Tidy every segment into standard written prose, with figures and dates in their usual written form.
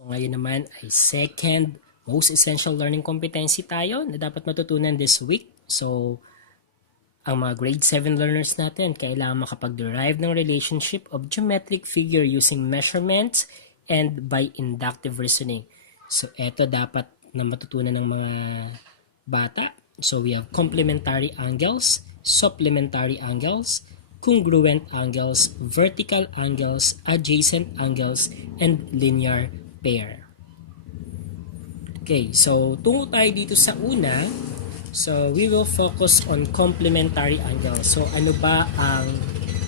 So ngayon naman ay second most essential learning competency tayo na dapat matutunan this week. So ang mga grade 7 learners natin kailangan makapag-derive ng relationship of geometric figure using measurements and by inductive reasoning. So eto dapat na matutunan ng mga bata. So we have complementary angles, supplementary angles, congruent angles, vertical angles, adjacent angles, and linear pair. Okay, so tungo tayo dito sa una. So we will focus on complementary angles. So ano ba ang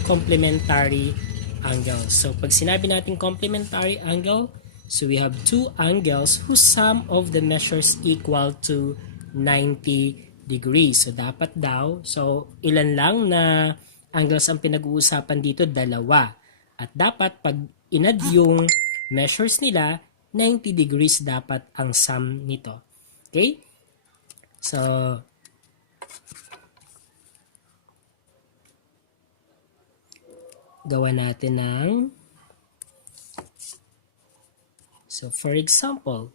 complementary angle? So pag sinabi natin complementary angle, so we have two angles whose sum of the measures equal to 90 degrees. So dapat daw, so ilan lang na angles ang pinag-uusapan dito? Dalawa. At dapat pag inad yung measures nila, 90 degrees dapat ang sum nito. Okay? So, gawa natin ng, so for example,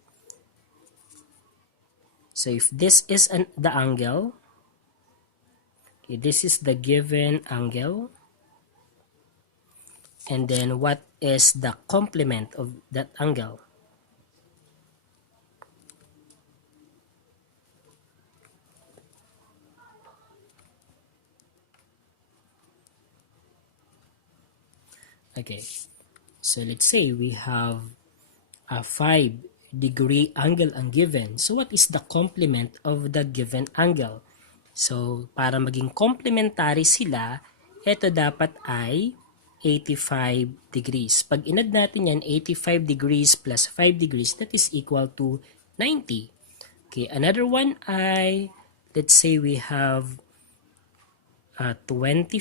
so if this is the angle, okay, this is the given angle, and then what is the complement of that angle? Okay, so let's say we have a 5-degree angle ang given. So what is the complement of the given angle? So para maging complementary sila, ito dapat ay 85 degrees. Pag inad natin yan, 85 degrees plus 5 degrees, that is equal to 90. Okay, another one ay, let's say we have 25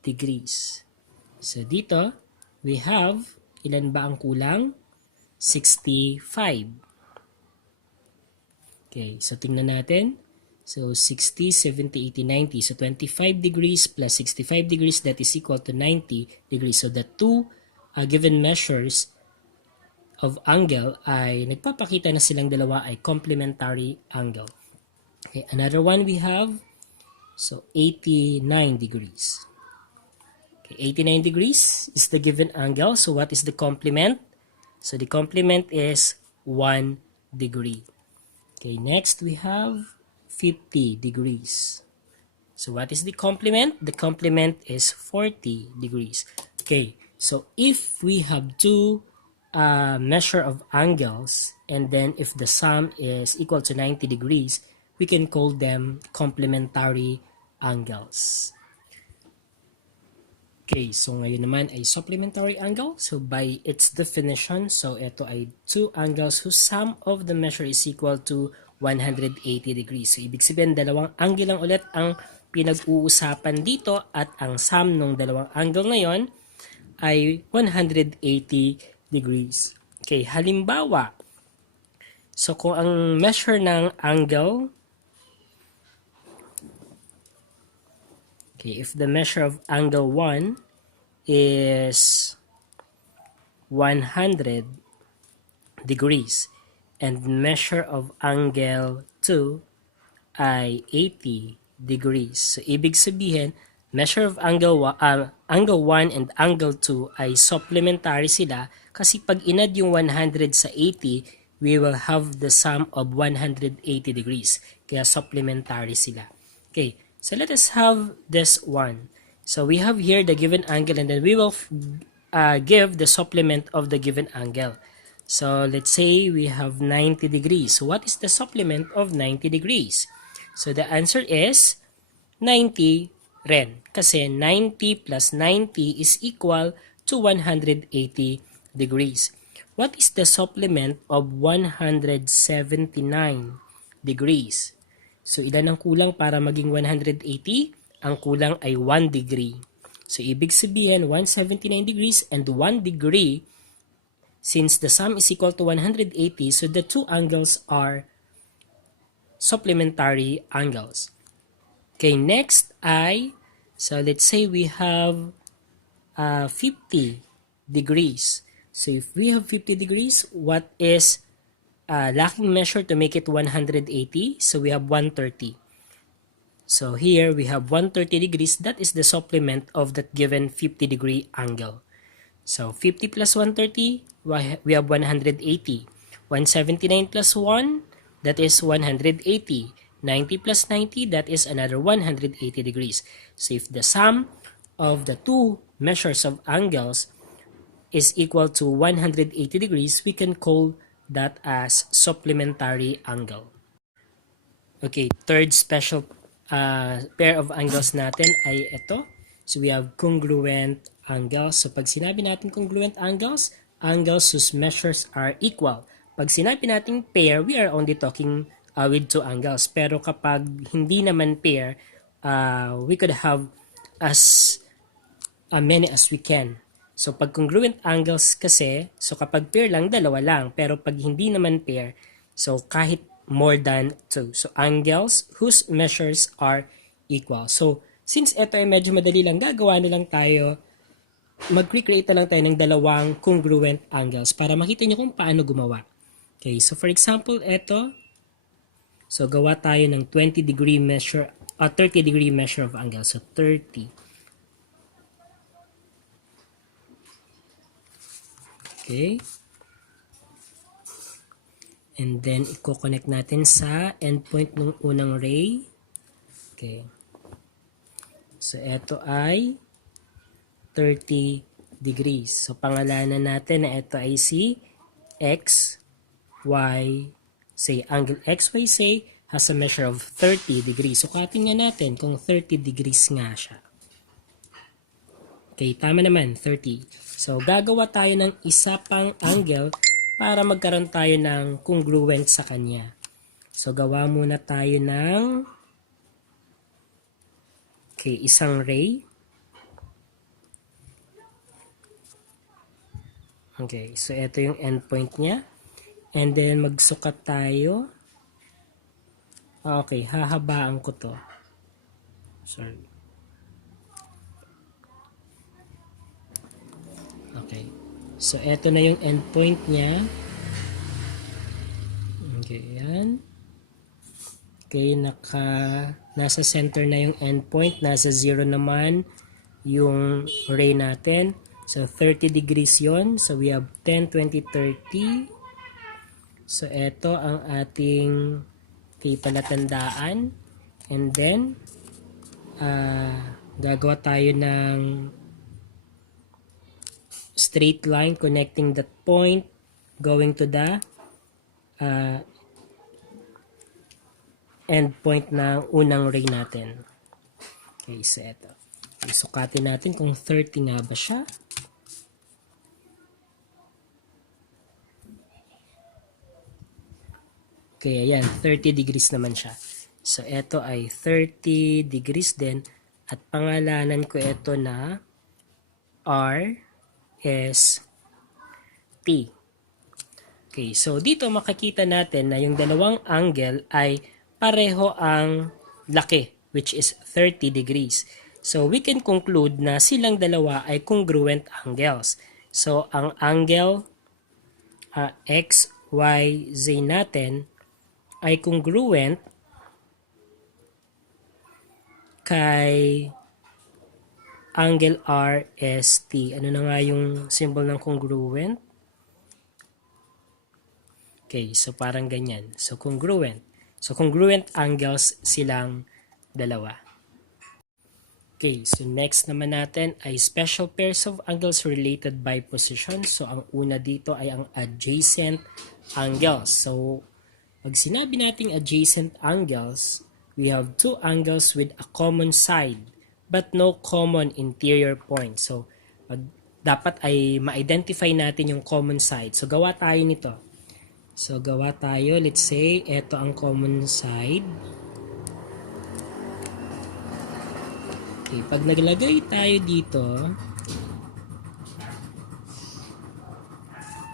degrees. So dito, we have, ilan ba ang kulang? 65. Okay, so tingnan natin. So 60, 70, 80, 90. So 25 degrees plus 65 degrees, that is equal to 90 degrees. So the two given measures of angle ay nagpapakita na silang dalawa ay complementary angle. Okay, another one we have, so 89 degrees. Okay, 89 degrees is the given angle. So what is the complement? So the complement is 1 degree. Okay, next we have 50 degrees. So what is the complement? The complement is 40 degrees. Okay, so if we have two measure of angles, and then if the sum is equal to 90 degrees, we can call them complementary angles. Okay, so ngayon naman ay supplementary angle. So by its definition, so ito ay two angles whose sum of the measure is equal to 180 degrees. So ibig sabihin, dalawang angle lang ulit ang pinag-uusapan dito at ang sum ng dalawang angle ngayon ay 180 degrees. Okay, halimbawa, so kung ang measure ng angle, okay, if the measure of angle 1 is 100 degrees and measure of angle 2 ay 80 degrees. So ibig sabihin, measure of angle 1 and angle 2 ay supplementary sila kasi pag inad yung 100 sa 80, we will have the sum of 180 degrees. Kaya supplementary sila. Okay. So let us have this one. So we have here the given angle, and then we will give the supplement of the given angle. So let's say we have 90 degrees. So what is the supplement of 90 degrees? So the answer is 90 rin. Kasi 90 plus 90 is equal to 180 degrees. What is the supplement of 179 degrees? So, ilan ang kulang para maging 180? Ang kulang ay 1 degree. So, ibig sabihin, 179 degrees and 1 degree, since the sum is equal to 180, so the two angles are supplementary angles. Okay, next ay, so let's say we have 50 degrees. So if we have 50 degrees, what is lacking measure to make it 180? So we have 130. So here we have 130 degrees. That is the supplement of that given 50 degree angle. So 50 plus 130, we have 180. 179 plus 1, that is 180. 90 plus 90, that is another 180 degrees. So if the sum of the two measures of angles is equal to 180 degrees, we can call that as supplementary angle. Okay, third special pair of angles natin ay ito. So we have congruent angles. So pag sinabi natin congruent angles, angles whose measures are equal. Pag sinabi natin pair, we are only talking with two angles. Pero kapag hindi naman pair, we could have as many as we can. So pag congruent angles kasi, so kapag pair lang, dalawa lang. Pero pag hindi naman pair, so kahit more than 2. So angles whose measures are equal. So since ito ay medyo madali lang, gagawa na lang tayo, mag-recreate na lang tayo ng dalawang congruent angles para makita nyo kung paano gumawa. Okay, so for example, ito, so gawa tayo ng 20 degree measure, 30 degree measure of angle. So 30. Okay. And then, i-connect natin sa endpoint ng unang ray. Okay. So, ito ay 30 degrees. So, pangalanan natin na ito ay si X, Y, say, angle X, Y, say, has a measure of 30 degrees. So, katingnan natin kung 30 degrees nga siya. Okay, tama naman, 30. So, gagawa tayo ng isa pang angle para magkaroon tayo ng congruent sa kanya. So, gawa muna tayo ng isang ray. Okay, so ito yung endpoint niya. And then, magsukat tayo. Okay, hahabaan ko to. Sorry. Okay. So, ito na yung endpoint niya. Okay, yan. Okay, nasa center na yung endpoint. Nasa 0 naman yung ray natin. So, 30 degrees yon. So, we have 10, 20, 30. So, ito ang ating palatandaan. And then, gagawa tayo ng straight line connecting that point going to the end point ng unang ray natin. Okay, so ito. Okay, sukatin natin kung 30 nga ba siya. Okay, ayan, 30 degrees naman siya. So, ito ay 30 degrees din at pangalanan ko ito na R is T. Okay, so dito makikita natin na yung dalawang angle ay pareho ang laki, which is 30 degrees. So we can conclude na silang dalawa ay congruent angles. So ang angle X, Y, Z natin ay congruent kay angle RST. Ano na nga yung symbol ng congruent? Okay, so parang ganyan. So congruent. So congruent angles silang dalawa. Okay, so next naman natin ay special pairs of angles related by position. So ang una dito ay ang adjacent angles. So pag sinabi nating adjacent angles, we have two angles with a common side but no common interior point. So, dapat ay ma-identify natin yung common side. So, gawa tayo nito. So, gawa tayo. Let's say, ito ang common side. Okay, pag naglagay tayo dito,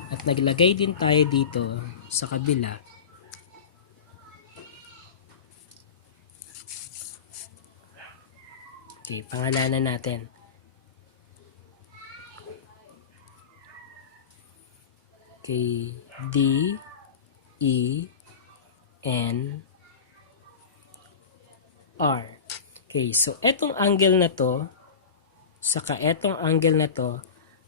at naglagay din tayo dito sa kabila, okay, pangalanan natin. Okay, D, E, N, R. Okay, so etong angle na to, saka etong angle na to,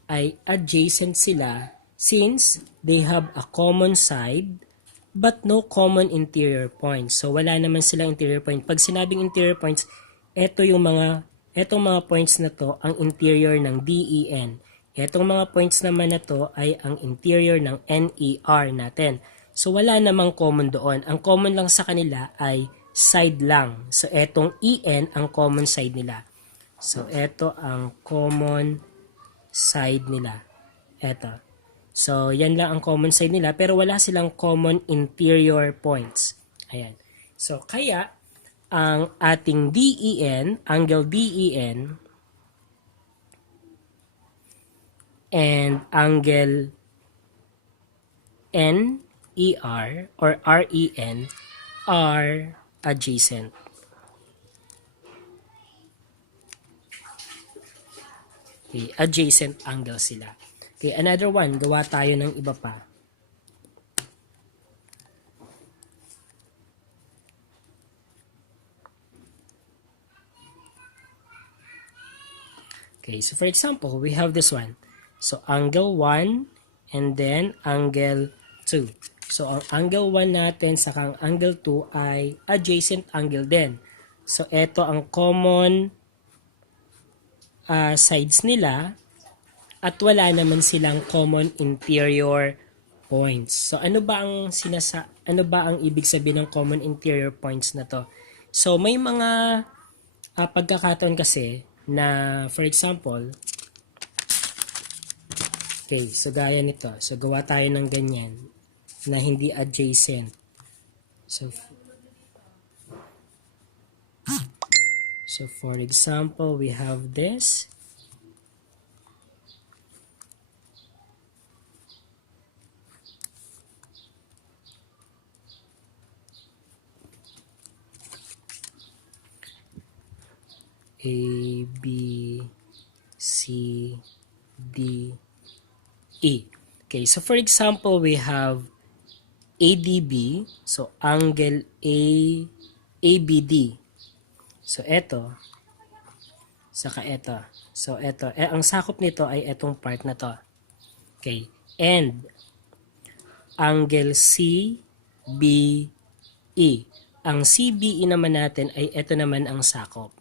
ay adjacent sila since they have a common side but no common interior points. So wala naman silang interior point. Pag sinabing interior points, etong mga points na to ang interior ng DEN. Etong mga points naman na to ay ang interior ng NER natin. So wala namang common doon. Ang common lang sa kanila ay side lang. So etong EN ang common side nila. So eto ang common side nila. Eto. So, yan lang ang common side nila pero wala silang common interior points. Ayan. So, kaya ang ating DEN, angle DEN and angle NER or REN are adjacent. Okay, adjacent angle sila. Okay, another one, gawa tayo ng iba pa. Okay, so for example, we have this one. So, angle 1 and then angle 2. So, ang angle 1 natin sa ang angle 2 ay adjacent angle din. So, ito ang common sides nila. At wala naman silang common interior points. So ano ba ang ibig sabihin ng common interior points na to? So may mga pagkakataon kasi na for example, okay, so gaya nito. So gawa tayo ng ganyan na hindi adjacent. So for example, we have this. A, B, C, D, E. Okay, so for example, we have ADB, so angle ABD. So, eto, saka eto. So, eto, ang sakop nito ay etong part na to. Okay, and angle CBE. Ang CBE naman natin ay eto naman ang sakop.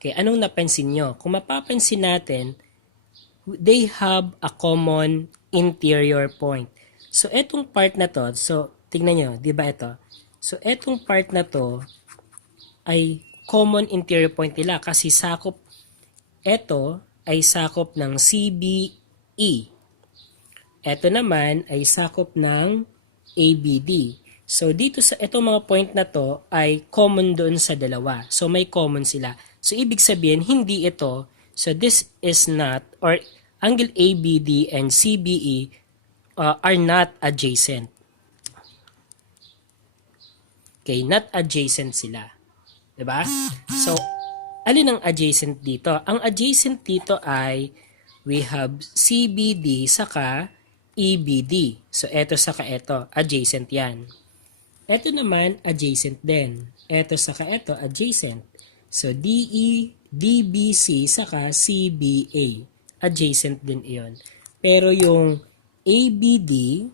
Okay, anong napansin nyo? Kung mapapansin natin, they have a common interior point. So, etong part na to, so, tingnan nyo, di ba ito? So, etong part na to ay common interior point nila kasi ito ay sakop ng CBE. Ito naman ay sakop ng ABD. So, dito sa itong mga point na to ay common doon sa dalawa. So, may common sila. So, ibig sabihin, hindi ito. So, this is not, or angle ABD and CBE are not adjacent. Okay, not adjacent sila. Diba? So, alin ang adjacent dito? Ang adjacent dito ay we have CBD saka EBD. So, eto saka eto. Adjacent yan. Eto naman, adjacent din. Eto saka eto, adjacent. So, DE, DBC, saka CBA. Adjacent din iyon. Pero yung ABD,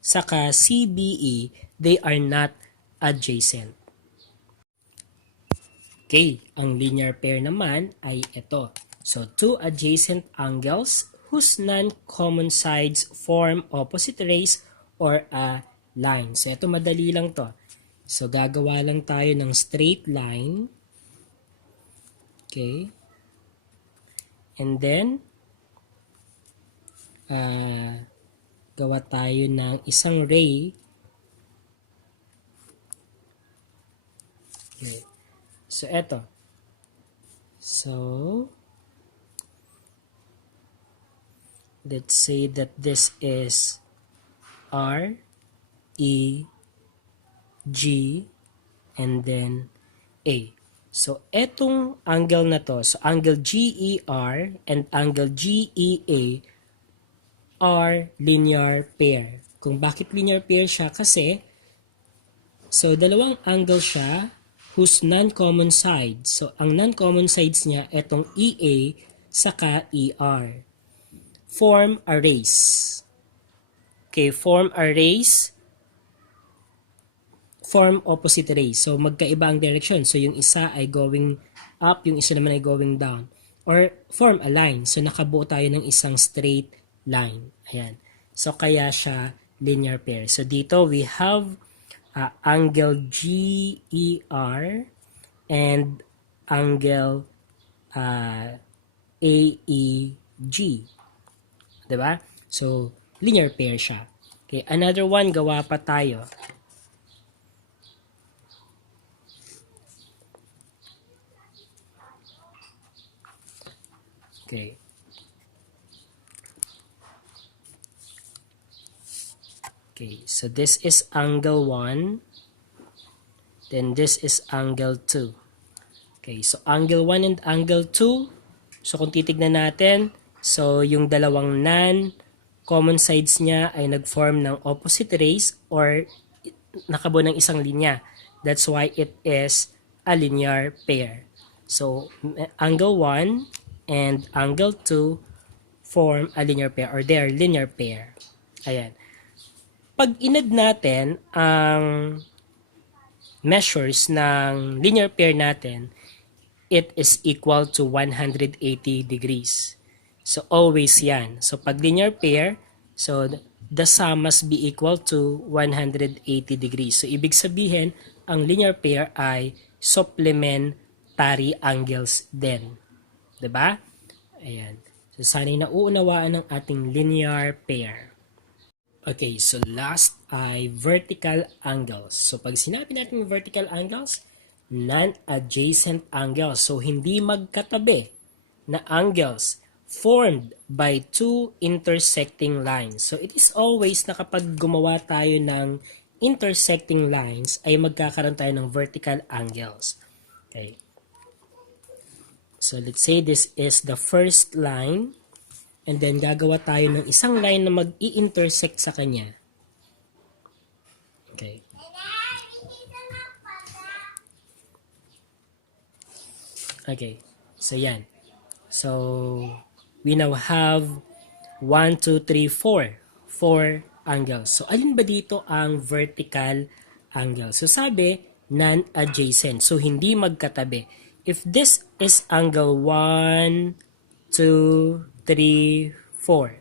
saka CBE, they are not adjacent. Okay, ang linear pair naman ay ito. So, two adjacent angles whose non-common sides form opposite rays or a line. So, ito madali lang to. So, gagawa lang tayo ng straight line. Okay. And then, gawa tayo ng isang ray. Okay. So, eto. So, let's say that this is R, E, G, and then A. So, etong angle na to, so angle GER and angle GEA are linear pair. Kung bakit linear pair siya? Kasi, so dalawang angle siya whose non-common sides. So, ang non-common sides niya, etong EA saka ER. Form a rays. Okay, form a rays, form opposite rays. So, magkaiba ang direction. So, yung isa ay going up, yung isa naman ay going down. Or form a line. So, nakabuo tayo ng isang straight line. Ayan. So, kaya siya linear pair. So, dito we have angle GER and angle AEG. Diba? So, linear pair siya. Okay, another one, gawa pa tayo. Okay. Okay, so this is angle 1. Then this is angle 2. Okay, so angle 1 and angle 2. So kung titignan natin, so yung dalawang non-common sides niya ay nag-form ng opposite rays or nakabuo ng isang linya. That's why it is a linear pair. So angle 1 and angle 2 form a linear pair or they are linear pair. Ayan. Pag inad natin ang measures ng linear pair natin, it is equal to 180 degrees. So always yan. So pag linear pair, so the sum must be equal to 180 degrees. So ibig sabihin, ang linear pair ay supplementary angles din. 'Di ba? Ayan. So sana'y nauunawaan ng ating linear pair. Okay, so last ay vertical angles. So pag sinabi natin vertical angles, non-adjacent angles. So hindi magkatabi na angles formed by two intersecting lines. So it is always na kapag gumawa tayo ng intersecting lines ay magkakaroon tayo ng vertical angles. Okay. So let's say this is the first line and then gagawa tayo ng isang line na mag-i-intersect sa kanya. Okay. Okay. So yan. So we now have 1, 2, 3, 4. 4 angles. So alin ba dito ang vertical angle? So sabi, non-adjacent. So hindi magkatabi. If this is angle 1, 2, 3, 4.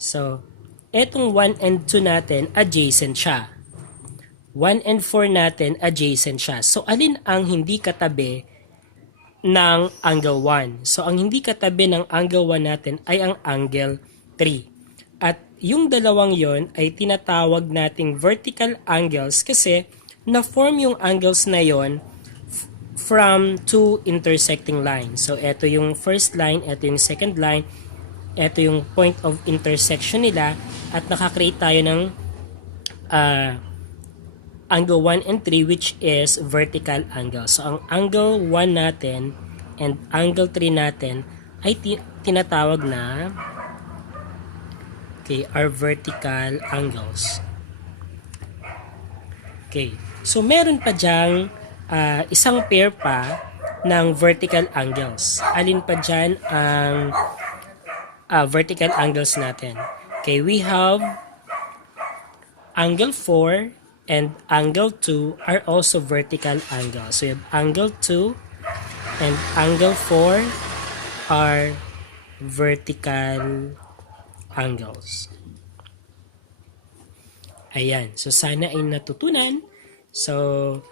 So, etong 1 and 2 natin, adjacent siya. 1 and 4 natin, adjacent siya. So, alin ang hindi katabi ng angle 1? So, ang hindi katabi ng angle 1 natin ay ang angle 3. At yung dalawang yon ay tinatawag nating vertical angles kasi na-form yung angles na yon from two intersecting lines. So, ito yung first line, ito yung second line, ito yung point of intersection nila, at nakakreate tayo ng angle 1 and 3 which is vertical angle. So, ang angle 1 natin and angle 3 natin ay tinatawag na are vertical angles. Okay. So, meron pa dyang isang pair pa ng vertical angles. Alin pa dyan ang vertical angles natin? Okay, we have angle 4 and angle 2 are also vertical angles. So, you have angle 2 and angle 4 are vertical angles. Ayan. So, sana ay natutunan. So,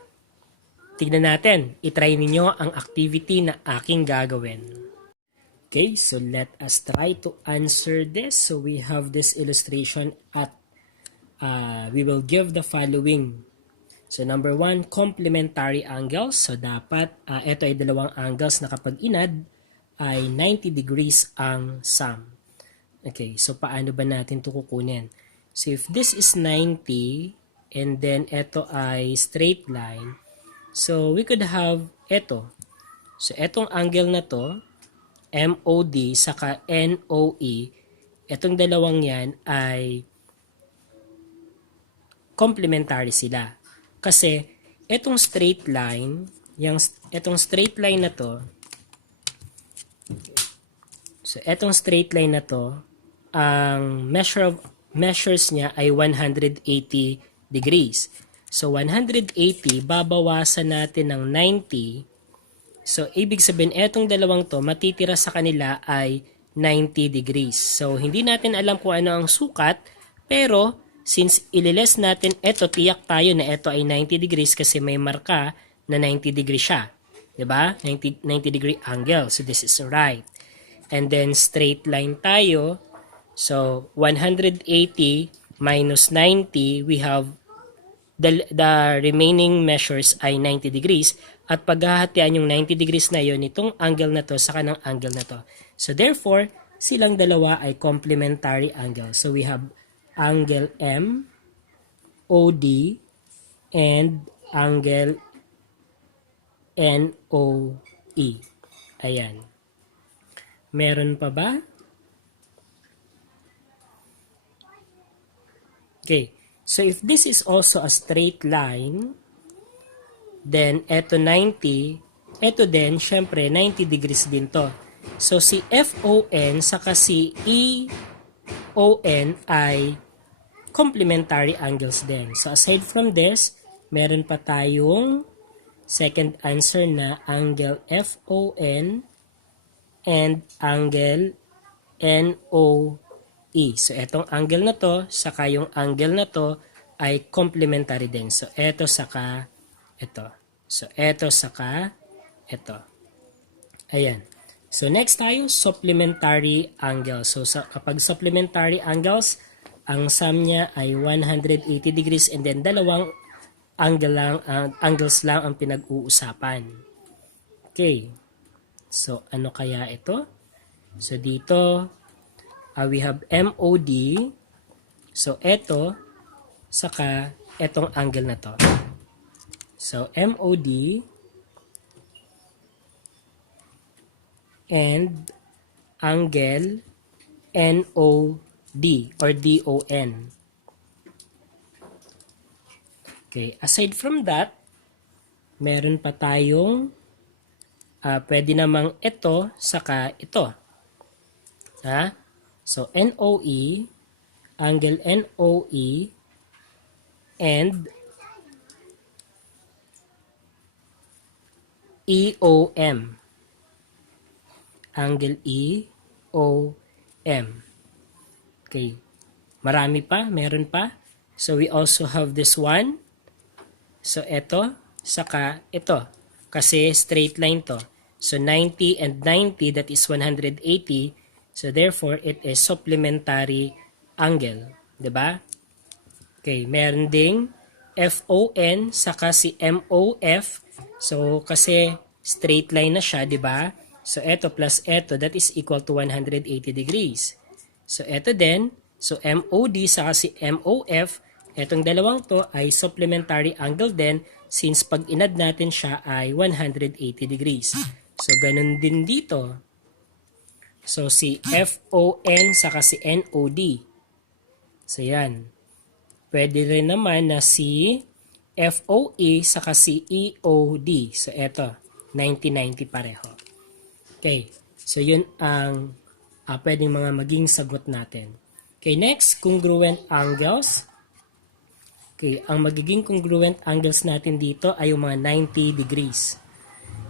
tignan natin, itry ninyo ang activity na aking gagawin. Okay, so let us try to answer this. So we have this illustration at we will give the following. So number 1, complementary angles. So dapat, ito ay dalawang angles na kapag inad ay 90 degrees ang sum. Okay, so paano ba natin ito kukunin? So if this is 90 and then ito ay straight line, so, we could have ito. So, etong angle na to, MOD saka NOE, Itong dalawang yan ay complementary sila. Kasi itong straight line, itong straight line na to, so itong straight line na to, ang measures niya ay 180 degrees. So 180, babawasan natin ng 90. So ibig sabihin, etong dalawang to, matitira sa kanila ay 90 degrees. So hindi natin alam kung ano ang sukat, pero since ililes natin, eto, tiyak tayo na eto ay 90 degrees kasi may marka na 90 degrees siya. Diba? 90 degree angle. So this is right. And then straight line tayo. So 180 minus 90, we have the remaining measures ay 90 degrees. At paghahatian yung 90 degrees na yon, itong angle na to sa kanang angle na to. So therefore, silang dalawa ay complementary angle. So we have angle M, OD, and angle NOE. Ayan. Meron pa ba? Okay. So if this is also a straight line, then eto 90, eto din, syempre 90 degrees din to. So si FON saka si EON ay complementary angles din. So aside from this, meron pa tayong second answer na angle FON and angle NOE. So etong angle na to, saka yung angle na to ay complementary din. So eto saka ito. So eto saka ito. Ayan. So next tayo, supplementary angle. So kapag supplementary angles, ang sum niya ay 180 degrees and then dalawang angles lang ang pinag-uusapan. Okay. So ano kaya ito? So dito, we have MOD. So eto, saka etong angle na to. So MOD and angle NOD or DON. Okay, aside from that, meron pa tayong pwede namang ito saka ito. Ha? So NOE, angle NOE and EOM. Angle EOM. Okay. Marami pa, meron pa. So we also have this one. So ito, saka ito. Kasi straight line to. So 90 and 90, that is 180. So therefore, it is supplementary angle. Diba? Okay, meron ding FON, saka si MOF. So kasi straight line na siya, diba? So eto plus eto, that is equal to 180 degrees. So eto din, so MOD saka si MOF, etong dalawang to ay supplementary angle din since pag inad natin siya ay 180 degrees. So ganun din dito. So si FON saka si NOD. So yan. Pwede rin naman na si FOE saka si EOD. So eto, 90-90 pareho. Okay, so yun ang pwedeng mga maging sagot natin. Okay, next, congruent angles. Okay, ang magiging congruent angles natin dito ay yung mga 90 degrees.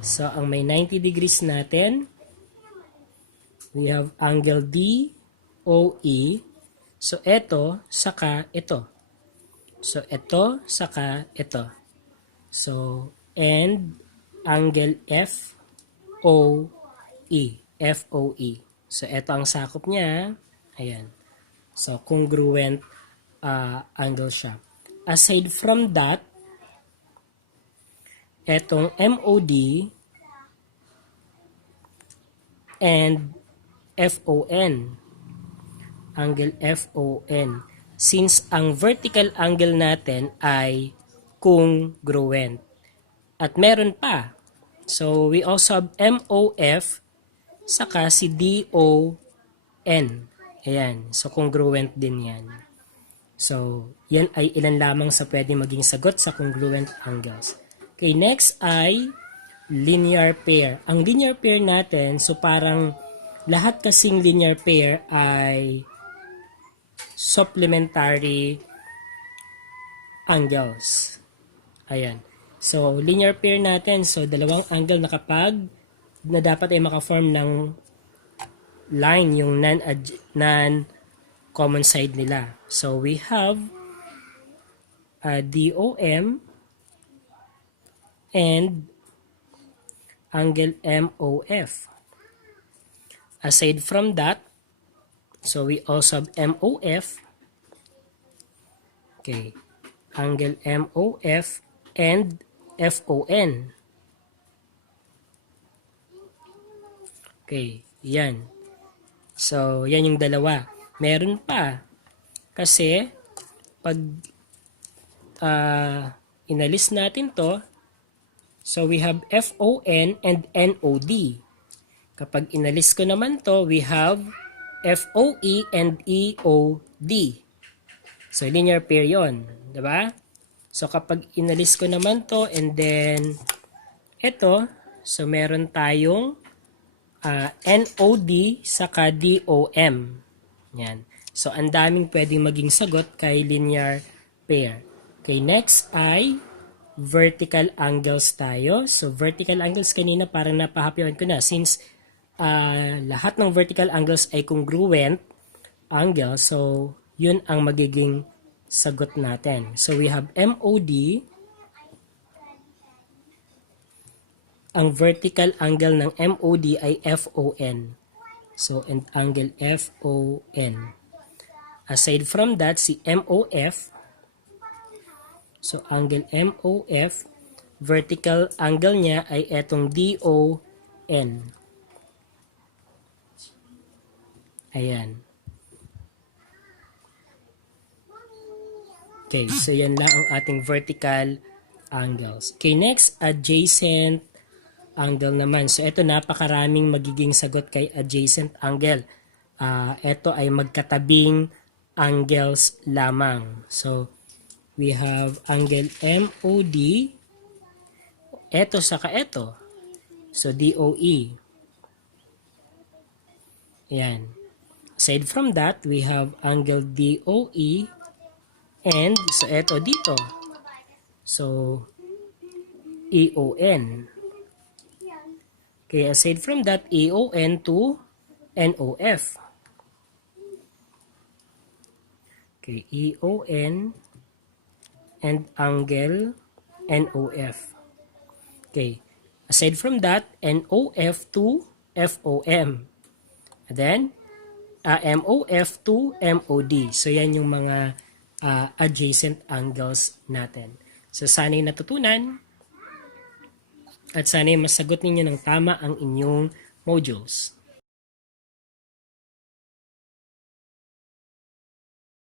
So, ang may 90 degrees natin, we have angle DOE. So, ito, saka ito. So, ito, saka ito. So, and angle FOE. FOE. So, ito ang sakop niya. Ayan. So, congruent angle siya. Aside from that, etong MOD and FON. Angle FON. Since ang vertical angle natin ay congruent. At meron pa. So, we also have MOF saka si DON. Ayan. So, congruent din yan. So, yan ay ilan lamang sa pwede maging sagot sa congruent angles. Okay, next ay linear pair. Ang linear pair natin, so parang lahat kasing linear pair ay supplementary angles. Ayan. So, linear pair natin, so dalawang angle na dapat ay maka-form ng line yung non-common side nila. So, we have DOM and angle MOF. Aside from that, so we also have MOF. Okay. Angle MOF and FON. Okay. Yan. So, yan yung dalawa. Meron pa. Kasi, pag inalis natin to, so we have FON and NOD. Kapag inalis ko naman to, we have FOE and EOD. So, linear pair yun. Diba? So, kapag inalis ko naman to, and then, ito, so meron tayong NOD saka DOM. Yan. So, ang daming pwedeng maging sagot kay linear pair. Okay, next ay vertical angles tayo. So, vertical angles kanina parang napahapyawan ko na since lahat ng vertical angles ay congruent angle. So, yun ang magiging sagot natin. So, we have MOD. Ang vertical angle ng MOD ay FON. So, and angle FON. Aside from that, si MOF. So, angle MOF, vertical angle niya ay etong DON. Ayan. Okay, so yan lang ang ating vertical angles. Okay, next, adjacent angle naman. So, ito napakaraming magiging sagot kay adjacent angle. Ito ay magkatabing angles lamang. So, we have angle MOD. Ito saka ito. So, DOE. Ayan. Aside from that, we have angle DOE. And, so ito dito. So, EON. Okay, aside from that, EON to NOF. Okay, EON and angle NOF. Okay, aside from that, NOF to FOM. And then, MOF to MOD. So, yan yung mga adjacent angles natin. So, sana'y natutunan at sana'y masagot ninyo ng tama ang inyong modules.